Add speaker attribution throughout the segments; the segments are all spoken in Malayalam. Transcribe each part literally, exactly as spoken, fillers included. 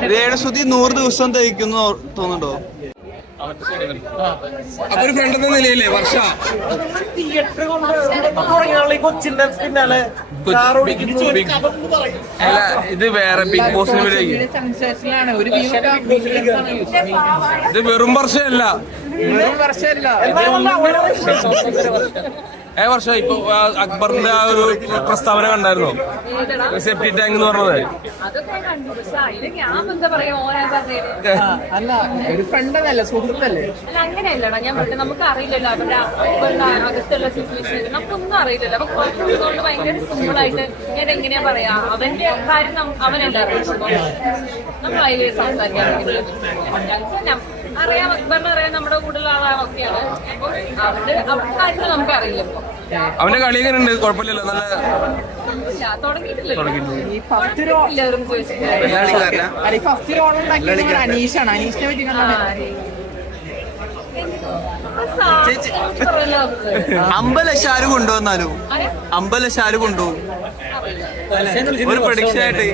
Speaker 1: രേണുസുതി നൂറ് ദിവസം തയ്ക്കുന്നു തോന്നുന്നുണ്ടോ? അപ്പൊ ഒരു ഫ്രണ്ട് എന്ന നിലയില്ലേ വർഷ ഇത് വേറെ ബിഗ് ബോസിന് ഇത് വെറും വർഷമല്ല വെറും വർഷമല്ല ഏ വർഷം ഇപ്പൊ അക്ബറിന്റെ ആ ഒരു പ്രസ്താവന കണ്ടായിരുന്നോ? സെപ്റ്റി ടാങ്ക് എന്ന് പറഞ്ഞത്.
Speaker 2: അല്ല ഒരു ഫ്രണ്ടല്ല സുഹൃത്തല്ലേ?
Speaker 3: അല്ല അങ്ങനെയല്ലടാ, ഞാൻ പറഞ്ഞത് നമുക്ക് അറിയില്ലല്ലോ അവരുടെ അക്ബറിന്റെ അകത്തുള്ള സിറ്റുവേഷൻ നമുക്കൊന്നും അറിയില്ലല്ലോ. അപ്പൊ അതുകൊണ്ട് ഭയങ്കര സിമ്പിൾ ആയിട്ട് ഞാൻ എങ്ങനെയാ പറയാ, അവന്റെ കാര്യം അവനല്ലേ നമ്മൾ അതിൽ സംസാരിക്കാൻ അറിയാം. അക്ബറിനെ അറിയാം, നമ്മുടെ കൂടുതൽ ആളാണൊക്കെയാണ്. അപ്പൊ അവരുടെ അവരുടെ കാര്യങ്ങൾ നമുക്ക് അറിയില്ല.
Speaker 1: അവന്റെ കളി എങ്ങനെയുണ്ട്? കുഴപ്പമില്ലല്ലോ, നല്ല
Speaker 2: അനീഷാണ്. അനീഷിനെ പറ്റി
Speaker 1: അമ്പലക്ഷം ആര് കൊണ്ടുവന്നാലോ? അമ്പലക്ഷം ആര് കൊണ്ടുപോകും? ഒരു പ്രഡിക്ഷൻ ആയിട്ട്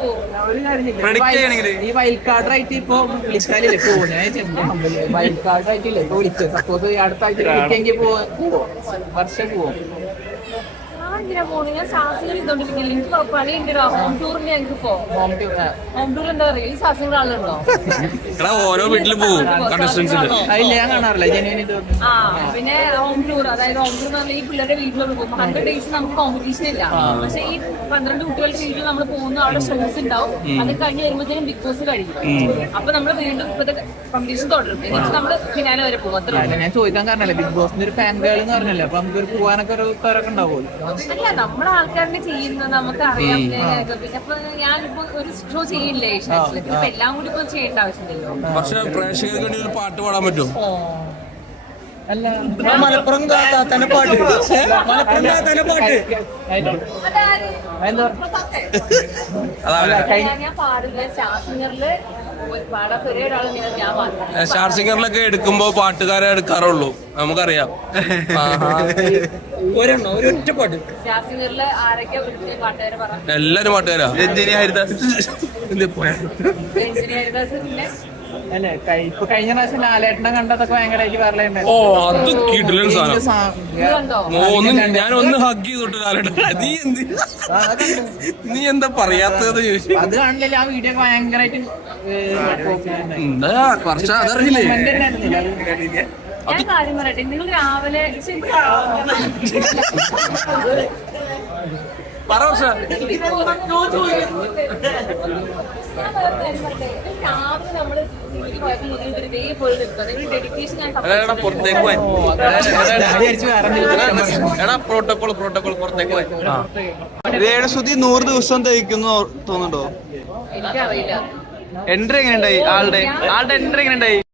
Speaker 2: ഈ വൈൽഡ് കാർഡറായിട്ട് ഇപ്പൊ വിളിച്ചാലേ പോകുന്നത്. വൈൽഡ് കാർഡറായിട്ടില്ലേ ഇപ്പൊ വിളിച്ചത്. സപ്പോസ് അടുത്ത ആഴ്ച വിളിക്കെങ്കിൽ പോവോ? വർഷം പോവും.
Speaker 3: എന്തിനാ പോണു? ഞാൻ ശാസ്ത്രം ചെയ്തോണ്ടിരിക്കില്ല. എനിക്ക് പണി എന്തിനാ? ഹോം ടൂറിന് ഞങ്ങൾക്ക് പോവാം. ഹോം ടൂർ ഹോം ടൂർ എന്താ പറയുക? ഈ ശാസ്ത്രങ്ങൾ ആളുണ്ടോ?
Speaker 1: ഓരോ വീട്ടിലും പോകും.
Speaker 2: ഞാൻ കാണാറില്ല.
Speaker 3: ആ പിന്നെ ഹോം ടൂർ, അതായത് ഹോം ടൂർ എന്ന് പറഞ്ഞാൽ ഈ പിള്ളേരുടെ വീട്ടിലോട്ട് പോകും. ഹൺഡ്രഡ് ഡേയ്സ് നമുക്ക് കോമ്പറ്റീഷൻ ഇല്ല. പക്ഷെ ഈ പന്ത്രണ്ട് കുട്ടികളുടെ വീട്ടിൽ നമ്മൾ പോകുന്നു, അവിടെ ഷോസ് ഉണ്ടാവും. അത് കഴിഞ്ഞ് വരുമ്പോഴത്തേനും ബിഗ് ബോസ് കഴിയും. അപ്പൊ നമ്മൾ വീണ്ടും ഇപ്പോഴത്തെ കോമ്പറ്റീഷൻ തുടരും. എന്നിട്ട് നമ്മൾ ഫിനാലെ വരെ പോകും. അത്ര
Speaker 2: ഞാൻ ചോദിക്കാൻ കാരണല്ലേ, ബിഗ് ബോസിന്റെ ഒരു ഫാൻ ഗേൾ എന്ന് പറഞ്ഞല്ലേ, അപ്പൊ നമുക്ക് പോകാനൊക്കെ ഒരു തരൊക്കെ ഉണ്ടാവുമല്ലോ.
Speaker 3: അല്ല, നമ്മുടെ ആൾക്കാരുടെ ചെയ്യുന്നത് നമുക്ക് അറിയാം. പിന്നെ അപ്പൊ ഞാനിപ്പോ ഒരു ഷോ ചെയ്യില്ലേ ഏഷ്യാനെറ്റിൽ, ഇപ്പൊ എല്ലാം കൂടി ഇപ്പൊ ചെയ്യേണ്ട ആവശ്യമില്ലല്ലോ.
Speaker 1: പക്ഷെ പ്രേക്ഷകർക്ക് വേണ്ടി ഒരു പാട്ട് പാടാൻ പറ്റുമോ?
Speaker 2: അല്ല
Speaker 1: മലപ്പുറം തന്നെ പാട്ട് മലപ്പുറം തന്നെ പാട്ട്
Speaker 3: ഞാൻ പാടില്ല. ശാസ്ത്രങ്ങളില്
Speaker 1: സ്റ്റാർ സിംഗറിലൊക്കെ എടുക്കുമ്പോ പാട്ടുകാരെ എടുക്കാറുള്ളൂ, നമുക്കറിയാം. ഒരൊറ്റ പാട്ട് എല്ലാരും പാട്ടുകാരാ. രഞ്ജിനി ഹരിദാസ്.
Speaker 2: അല്ലെ ഇപ്പൊ കഴിഞ്ഞ പ്രാവശ്യം ലാലേട്ടനെ കണ്ടതൊക്കെ ഭയങ്കരമായിട്ട് പറയലുണ്ട്.
Speaker 1: ഓ അത് കിടിലൻ സാധനം. ഒന്ന് ഞാൻ ഒന്ന് ഹഗ് ചെയ്തോട്ട് ലാലേട്ടൻ. നീ എന്ത് നീ എന്താ പറയാത്തത് ചോദിച്ചു.
Speaker 2: അത് കാണില്ല, ആ വീഡിയോ ഒക്കെ ഭയങ്കരമായിട്ട്
Speaker 1: എന്താ കുറച്ച് അതറിയില്ലേ?
Speaker 3: ഞാൻ കാര്യം പറയട്ടെ, നിങ്ങൾ രാവിലെ
Speaker 1: പറ വർഷ പ്രോട്ടോകോൾ പ്രോട്ടോകോൾ പുറത്തേക്ക് പോയി. രേണുസുതി നൂറ് ദിവസം തയ്ക്കുന്നു തോന്നുന്നുണ്ടോ?
Speaker 3: എനിക്കറിയില്ല.
Speaker 1: എൻട്രി എങ്ങനെ ഉണ്ടായി? ആളുടെ ആളുടെ എൻട്രി എങ്ങനെ ഉണ്ടായി?